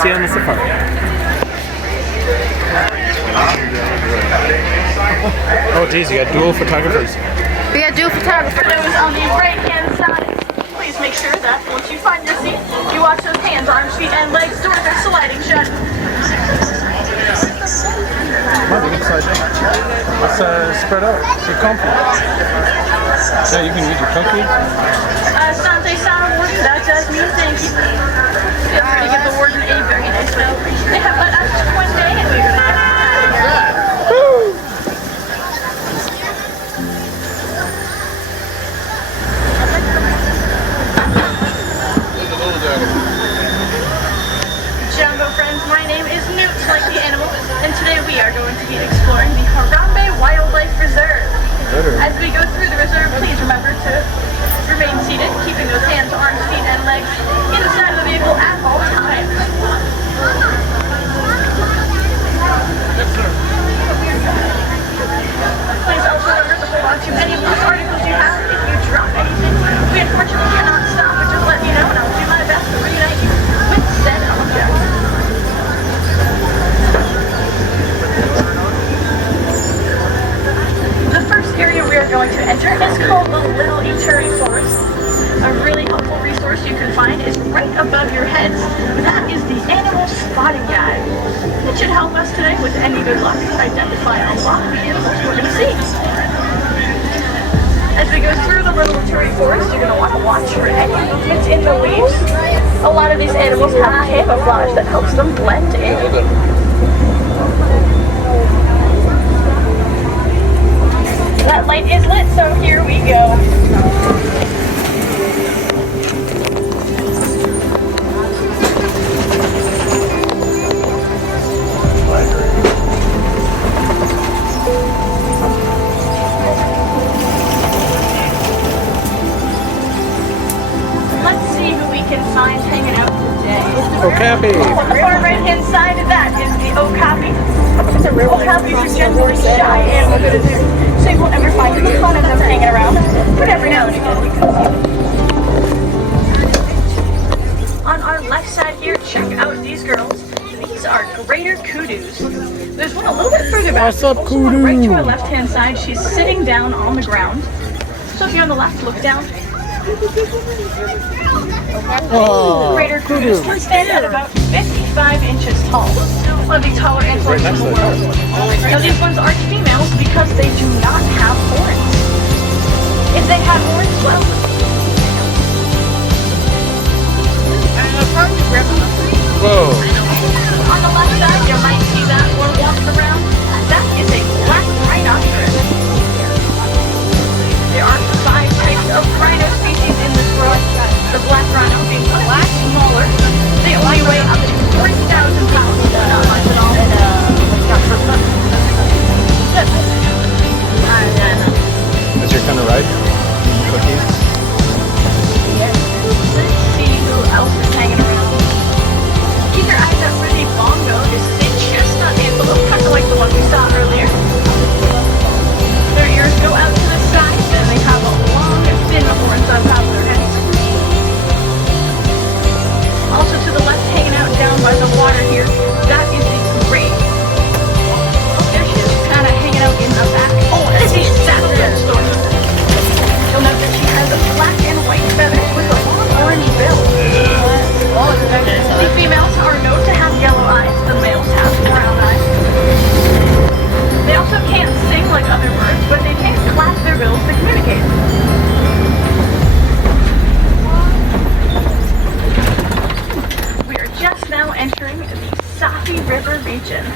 see on the safari. Oh geez, you got dual photographers. We got dual photographers. Those on the right-hand side. Please make sure that once you find your seat, you watch those hands, arms, feet, and legs. Doors are sliding shut. Might be upside down. Let's spread out. Get comfy. Yeah, you can use your cookie. Sante Sana Warden, that does mean thank you. Feel free to give the warden a very nice bow. They have but us one day and we're going to Woo! Jumbo friends, my name is Newt, like the animal, and today we are going to be exploring the Harambe Wildlife Reserve. As we go through the reserve, please remember to remain seated, keeping those hands, arms, feet, and legs inside of the vehicle at all times. Please also remember to hold on to any loose articles you have. If you drop anything, we unfortunately cannot stop, but just let me know and I'll do my best to reunite you with said object. The first area we are going to enter is called the Little Eatery Forest. A really helpful resource you can find is right above your heads. That is the Animal Spotting Guide. It should help us today with any good luck identify a lot of the animals we're going to see. As we go through the Little Eatery Forest, you're going to want to watch for any movement in the leaves. A lot of these animals have camouflage that helps them blend in. That light is lit, so here we go. Let's see who we can find hanging out today. Okapi. On the far right-hand side of that is the Okapi. Okapis are generally shy animals, so you won't ever find a ton of them hanging around, but every now and again you can see them. On our left side here, check out these girls. These are greater kudus. There's one a little bit further back. What's up, kudu? Right to our left-hand side, she's sitting down on the ground. So if you're on the left, look down. Oh, Greater kudus can stand at about 55 inches tall. One of the taller antelopes in the world. Now these ones are females because they do not have horns. If they had horns, well... whoa. On the left side, you might see that one walking around. That is a black rhinoceros. There are 5 types of rhino species in this world. The black rhino being a lot smaller. They only weigh up to 3,000 pounds. Not much at all. Is your kind of right? Cookies? Let's see who else is hanging around. Keep your eyes out for the bongo. This is a chestnut antelope, kind of like the one we saw earlier. Their ears go out to the sides, and they have long, thin horns on top of their heads. Also to the left, hanging out down by the water here, that is the gray. Oh, there she is, kind of hanging out in the back. Oh, that is a saddle storm. You'll note that she has black and white feathers with a long orange bill. The females are known to have yellow eyes, the males have brown eyes. They also can't sing like other birds, but they can clap their bills to communicate. We are just now entering the Safi River region.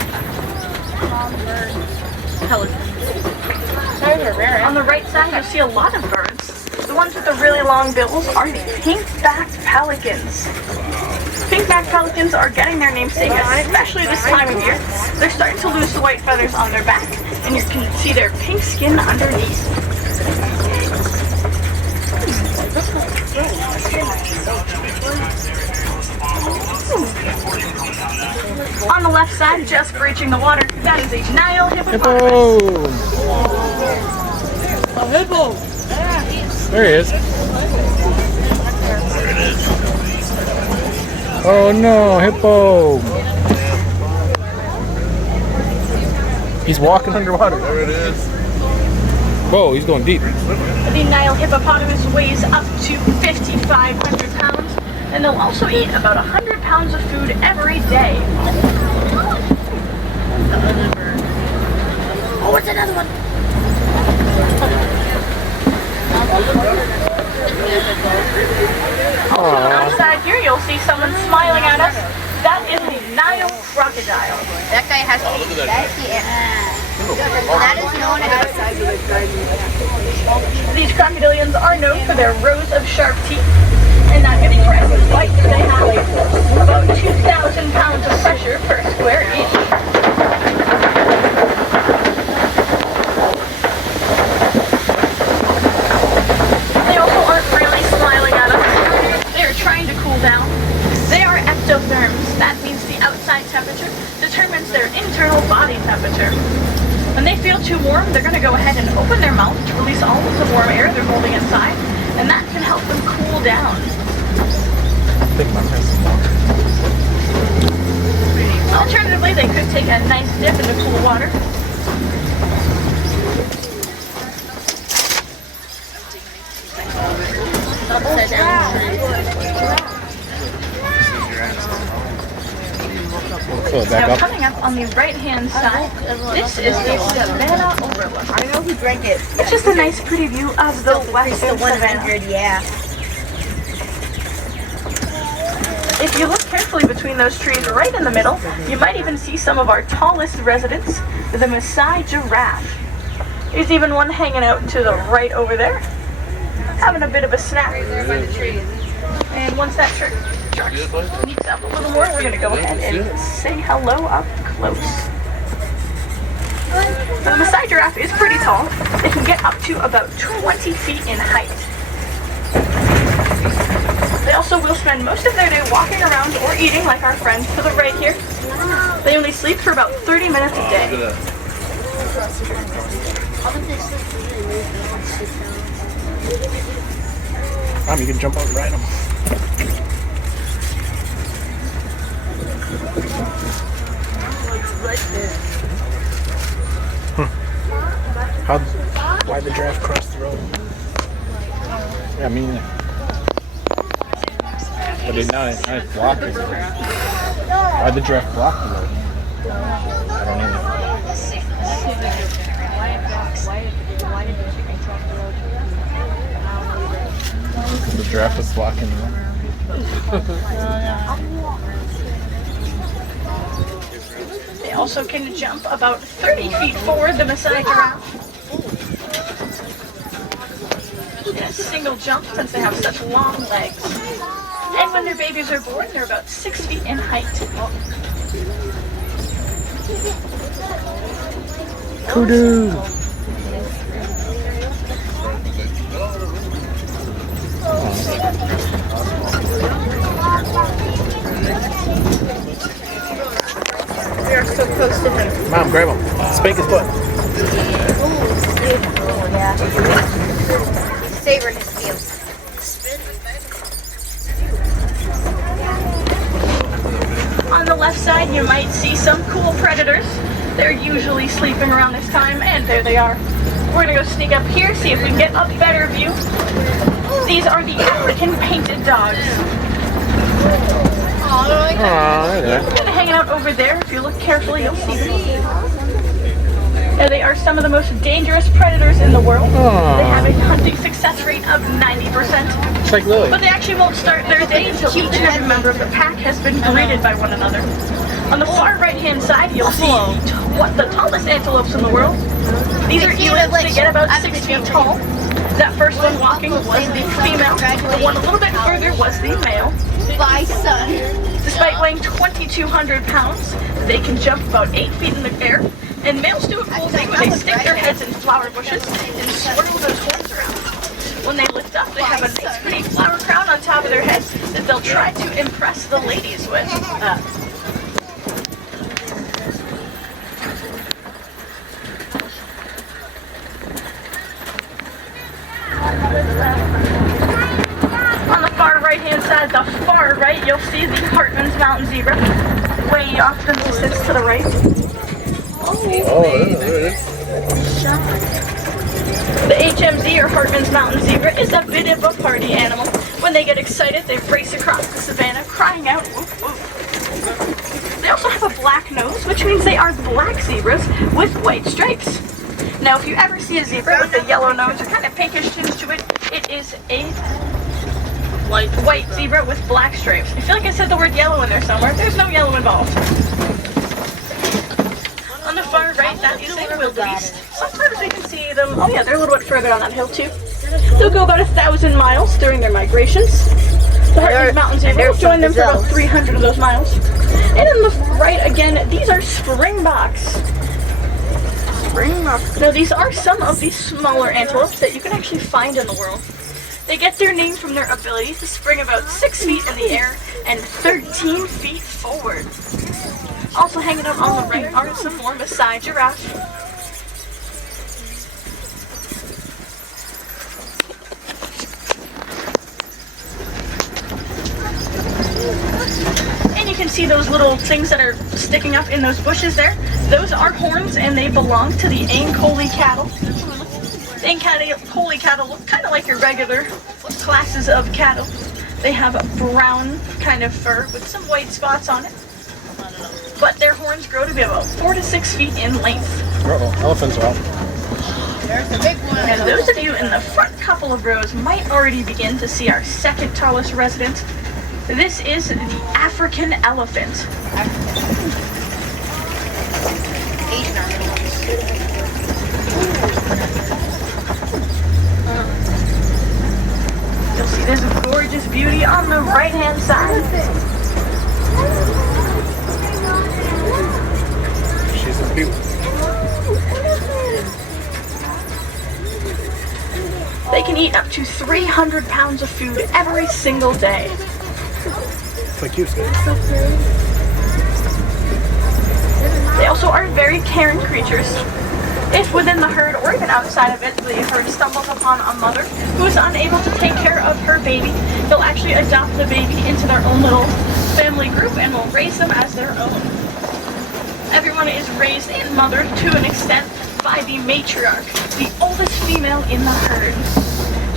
On the right side, you'll see a lot of birds. The ones with the really long bills are the pink-backed pelicans. Pink-backed pelicans are getting their namesake, especially this time of year. They're starting to lose the white feathers on their back, and you can see their pink skin underneath. On the left side, just breaching the water, that is a Nile hippopotamus. A hippo! There he is. Oh no, hippo! He's walking underwater. There it is. Whoa, he's going deep. The Nile hippopotamus weighs up to 5,500 pounds, and they'll also eat about 100 pounds of food every day. Oh, it's another one! Also, outside here, you'll see someone smiling at us. That is the Nile crocodile. That guy has to eat. That's the That is known as These crocodilians are known for their rows of sharp teeth, and that giving rise to bites they have about 2,000 pounds of pressure per square inch. They also aren't really smiling at us. They're trying to cool down. They are ectotherms. That means the outside temperature determines their internal body temperature. When they feel too warm, they're going to go ahead and open their mouth to release all of the warm air they're holding inside, and that can help them cool down. I think my friend's some water. Alternatively, they could take a nice dip into cool water. upside down. Now coming up on the right-hand side, this is the Savannah Overlook. I know who drank it. It's just a nice pretty view of the western The 100, Savannah. yeah. If you look carefully between those trees right in the middle, you might even see some of our tallest residents, the Maasai giraffe. There's even one hanging out to the right over there, having a bit of a snack. And once that truck meets up a little more, we're going to go ahead and say hello up close. The Maasai giraffe is pretty tall. It can get up to about 20 feet in height. They also will spend most of their day walking around or eating like our friends to the right here. They only sleep for about 30 minutes a day. Mom, you can jump out and ride them. Why'd the giraffe cross the road? Yeah, I mean, but it's not blocking. Why'd the giraffe block the road? I don't know. The giraffe was blocking the road. They also can jump about 30 feet forward, the Maasai giraffe. In a single jump, since they have such long legs. And when their babies are born, they're about 6 feet in height. Kudu! We are so close to him. Mom, grab him. Spank his foot. Oh, yeah. Savoring his meal. On the left side, you might see some cool predators. They're usually sleeping around this time, and there they are. We're gonna go sneak up here, see if we can get a better view. These are the African painted dogs. Oh, they're like Aww, Kind of hanging out over there. If you look carefully, you'll see them. Now, they are some of the most dangerous predators in the world. They have a hunting success rate of 90%. it's like Lily. But they actually won't start their day until each and every member of the pack has been greeted by one another. On the far right-hand side, you'll see the tallest antelopes in the world. These are elands that get about 6 feet tall. That first one walking was the female. The one a little bit further was the male. my son. Despite weighing 2,200 pounds, they can jump about 8 feet in the air. And males do a cool thing where they stick their heads in flower bushes and swirl those horns around. When they lift up, they have a nice pretty flower crown on top of their heads that they'll try to impress the ladies with. On the far right right-hand side, the far right, you'll see the Hartman's Mountain Zebra. Way off in the distance to the right. Oh, there it is. The HMZ, or Hartman's Mountain Zebra, is a bit of a party animal. When they get excited, they race across the savannah, crying out, whoop, whoop. They also have a black nose, which means they are black zebras with white stripes. Now, if you ever see a zebra with a yellow nose or kind of pinkish tinge to it, it is a white zebra with black stripes. I feel like I said the word yellow in there somewhere. There's no yellow involved. On the far right, that is a wildebeest. Sometimes we can see them. Oh yeah, they're a little bit further on that hill too. They'll go about 1,000 miles during their migrations. The Hartman's Mountain Zebra will join them for about 300 of those miles. And on the right again, these are springboks. Now these are some of the smaller antelopes that you can actually find in the world. They get their name from their ability to spring about 6 feet in the air and 13 feet forward. Also hanging out on the right are some more Maasai giraffe. And you can see those little things that are sticking up in those bushes there. Those are horns, and they belong to the Ankoli cattle. The Ankoli cattle look kind of like your regular classes of cattle. They have a brown kind of fur with some white spots on it. But their horns grow to be about 4 to 6 feet in length. Uh-oh, elephants are out. There's a big one. And those of you in the front couple of rows might already begin to see our second tallest resident. This is the African elephant. Asian animals. You'll see this gorgeous beauty on the right-hand side. She's a beauty. They can eat up to 300 pounds of food every single day. It's like you said. They also are very caring creatures. If within the herd or even outside of it, the herd stumbles upon a mother who is unable to take care of her baby, they'll actually adopt the baby into their own little family group and will raise them as their own. Everyone is raised and mothered to an extent by the matriarch, the oldest female in the herd.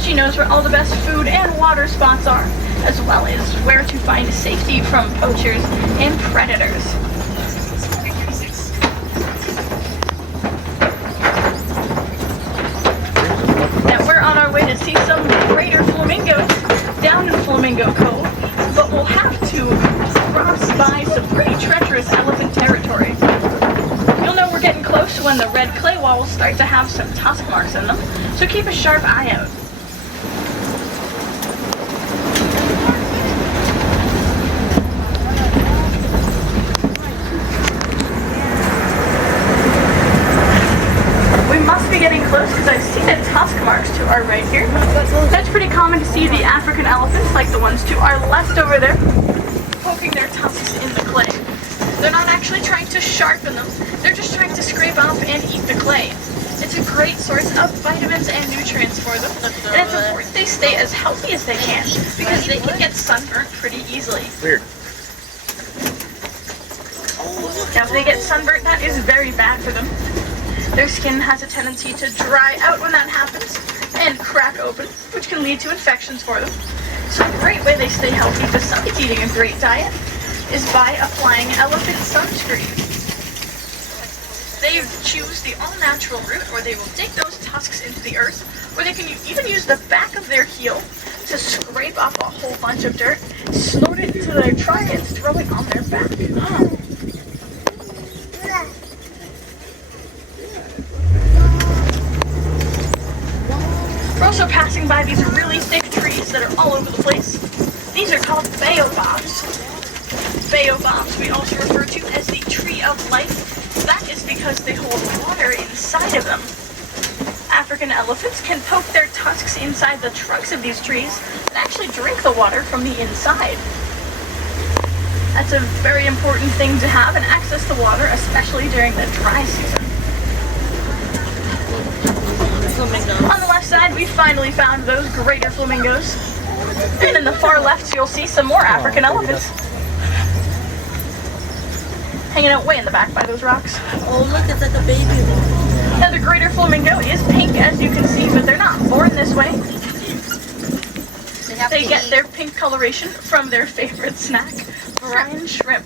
She knows where all the best food and water spots are, as well as where to find safety from poachers and predators. Now we're on our way to see some greater flamingos down in Flamingo Cove, but we'll have to cross by some pretty treacherous elephant territory. You'll know we're getting close when the red clay walls start to have some tusk marks in them, so keep a sharp eye out. Getting close because I see the tusk marks to our right here. That's pretty common to see the African elephants, like the ones to our left over there, poking their tusks in the clay. They're not actually trying to sharpen them, they're just trying to scrape off and eat the clay. It's a great source of vitamins and nutrients for them, and it's important they stay as healthy as they can because they can get sunburnt pretty easily. Weird. Now if they get sunburnt, that is very bad for them. Their skin has a tendency to dry out when that happens and crack open, which can lead to infections for them. So a great way they stay healthy besides eating a great diet is by applying elephant sunscreen. They choose the all-natural route where they will dig those tusks into the earth, or they can even use the back of their heel to scrape off a whole bunch of dirt, snort it into their trunk, and throw it on their back. We're also passing by these really thick trees that are all over the place. These are called baobabs. Baobabs we also refer to as the tree of life. That is because they hold water inside of them. African elephants can poke their tusks inside the trunks of these trees and actually drink the water from the inside. That's a very important thing to have and access to water, especially during the dry season. On the left side, we finally found those greater flamingos. And in the far left, you'll see some more African elephants hanging out way in the back by those rocks. Oh, look, it's like a baby one. Now, the greater flamingo is pink, as you can see, but they're not born this way. They get their pink coloration from their favorite snack, brine shrimp.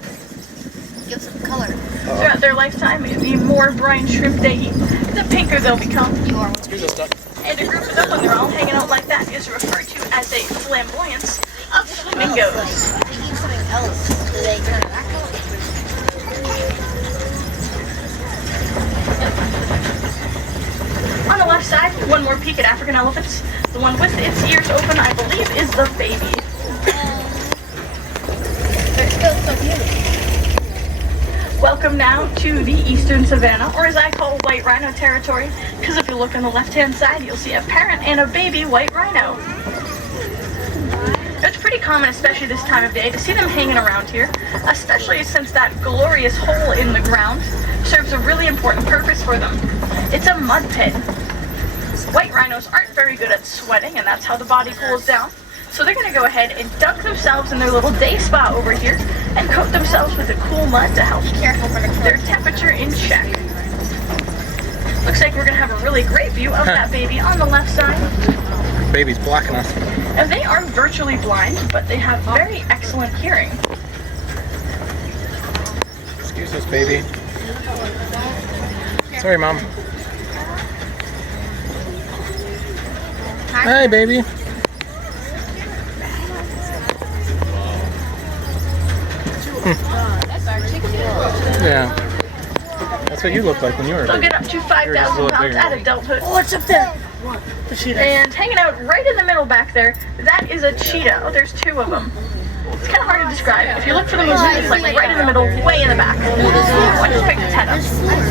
Give some color. Throughout their lifetime, the more brine shrimp they eat, the pinker they'll become. And a group of them, when they're all hanging out like that, is referred to as a flamboyance of flamingos. They eat something else. Do they turn that color? On the left side, one more peek at African elephants. The one with its ears open, I believe, is the baby. They're still so beautiful. Welcome now to the eastern savanna, or as I call white rhino territory, because if you look on the left-hand side, you'll see a parent and a baby white rhino. It's pretty common, especially this time of day, to see them hanging around here, especially since that glorious hole in the ground serves a really important purpose for them. It's a mud pit. White rhinos aren't very good at sweating, and that's how the body cools down. So they're going to go ahead and dunk themselves in their little day spa over here and coat themselves with the cool mud to help keep their temperature in check. Looks like we're going to have a really great view of that baby on the left side. Baby's blocking us. And they are virtually blind, but they have very excellent hearing. Excuse us, baby. Sorry, Mom. Hi, baby. Yeah. That's what you looked like when you were a They'll baby. get up to 5,000 pounds at adulthood. Oh, it's up there. And hanging out right in the middle back there, that is a cheetah. Oh, there's two of them. It's kind of hard to describe. If you look for them, it's like right in the middle, way in the back. I just picked its head up.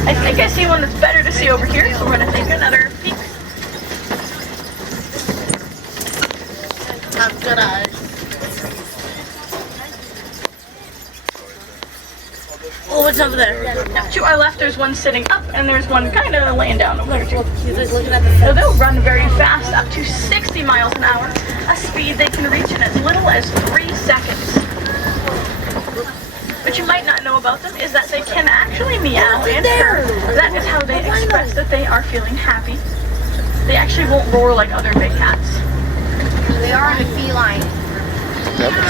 I think I see one that's better to see over here, so we're going to take another peek. Have good eyes. Oh, what's over there? Now, to our left, there's one sitting up, and there's one kind of laying down over there, too. He's like looking at the So they'll run very fast, up to 60 miles an hour, a speed they can reach in as little as 3 seconds. What you might not know about them is that they can actually meow and purr. That is how they express that they are feeling happy. They actually won't roar like other big cats. They are in a feline.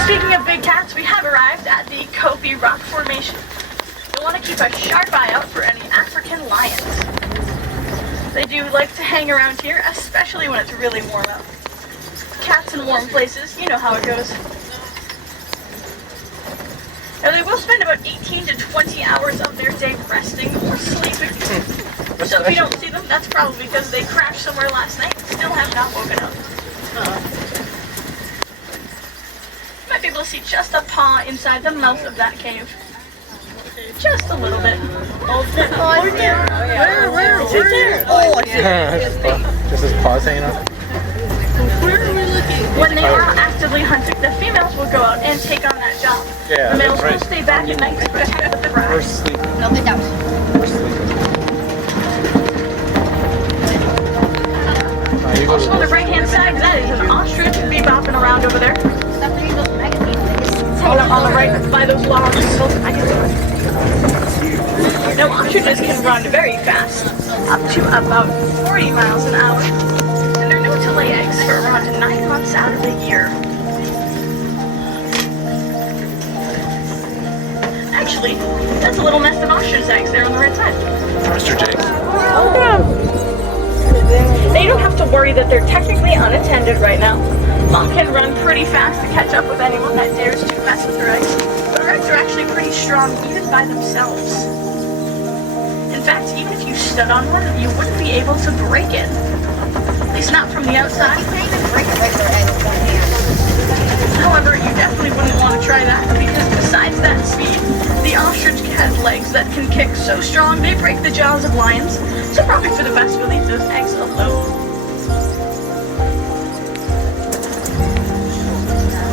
Speaking of big cats, we have arrived at the Kofi Rock Formation. You'll want to keep a sharp eye out for any African lions. They do like to hang around here, especially when it's really warm out. Cats in warm places, you know how it goes. Now they will spend about 18 to 20 hours of their day resting or sleeping. So if you don't see them, that's probably because they crashed somewhere last night and still have not woken up. You might be able to see just a paw inside the mouth of that cave. Just a little bit. Oh, it's there. Oh, it's there. Where? It's there. Oh, I see it. Just his paws hanging out. Where are we looking? When they are actively hunting, the females will go out and take on that job. Yeah, The males that's right. will stay back at night to protect the We're bride. sleeping. No, they don't. We're sleeping. You go to Also on the right-hand side, that is an ostrich bebopping around over there. Stop reading those magazines. On the right, by those logs. I can do it. Now, ostriches can run very fast, up to about 40 miles an hour. And they're known to lay eggs for around 9 months out of the year. Actually, that's a little nest of ostrich eggs there on the right side. ostrich eggs. They don't have to worry that they're technically unattended right now. Mom can run pretty fast to catch up with anyone that dares to mess with her eggs. But her eggs are actually pretty strong even by themselves. In fact, even if you stood on one, you wouldn't be able to break it. At least not from the outside. You can't even break a regular egg with one hand. However, you definitely wouldn't want to try that because besides that speed, the ostrich has legs that can kick so strong they break the jaws of lions. So probably for the best we'll leave those eggs alone.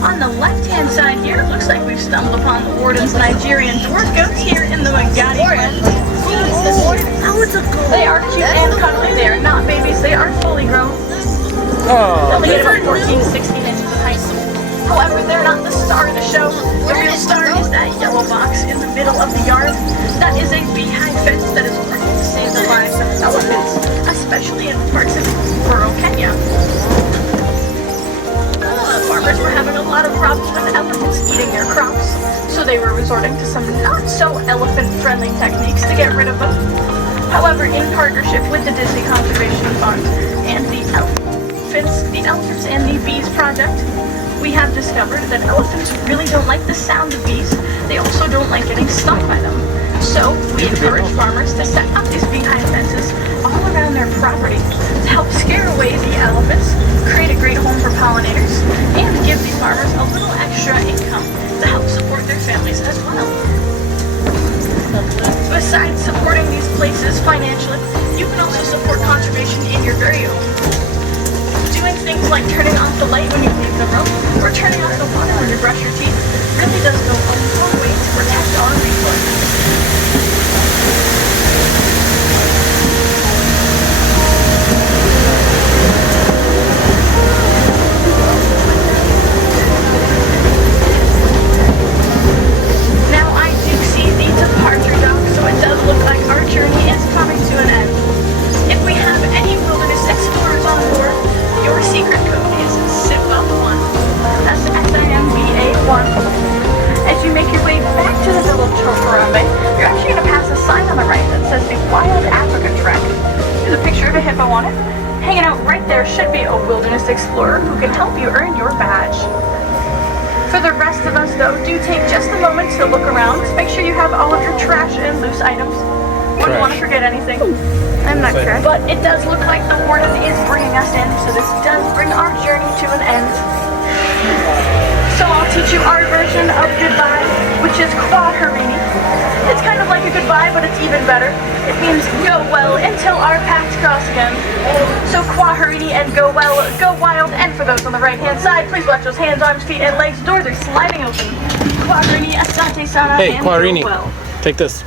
On the left-hand side here, it looks like we've stumbled upon the warden's Nigerian dwarf goats here in the Magadi Ranch. Oh, it's a goat. They are cute and cuddly. They are not babies. They are fully grown. Oh, They'll be about 14 to 16 inches in height. However, they're not the star of the show. The real star is that yellow box in the middle of the yard. That is a beehive fence that is working to save the lives of elephants, especially in parts of rural Kenya. Farmers were having a lot of problems with elephants eating their crops, so they were resorting to some not-so-elephant-friendly techniques to get rid of them. However, in partnership with the Disney Conservation Fund and the Elephants and the Bees Project, we have discovered that elephants really don't like the sound of bees. They also don't like getting stung by them. So we encourage farmers to set up these beehive fences all around their property to help scare away the elephants, create a great home for pollinators, and give these farmers a little extra income to help support their families as well. Besides supporting these places financially, you can also support conservation in your very own home. Doing things like turning off the light when you leave the room, or turning off the water when you brush your teeth, really does go a long way to protect our resources. Now I do see the departure dock, so it does look like our journey is coming to an end. If we have any wilderness explorers on board, your secret code is SIMBA1. That's SIMBA1. As you make your way back to the village of Harambe, you're actually going to pass a sign on the right that says the Wild Africa Trek. There's a picture of a hippo on it. Hanging out right there should be a wilderness explorer who can help you earn your badge. For the rest of us, though, do take just a moment to look around. Make sure you have all of your trash and loose items. Wouldn't want to forget anything. I'm not sure. But it does look like the warden is bringing us in, so this does bring our journey to an end. So I'll teach you our version of goodbye, which is Kwaherini. It's kind of like a goodbye, but it's even better. It means go well until our paths cross again. So Kwaherini and go well, go wild, and for those on the right-hand side, please watch those hands, arms, feet, and legs. Doors are sliding open. Kwaherini, asante sana, Hey, and Kwaherini, go well. take this.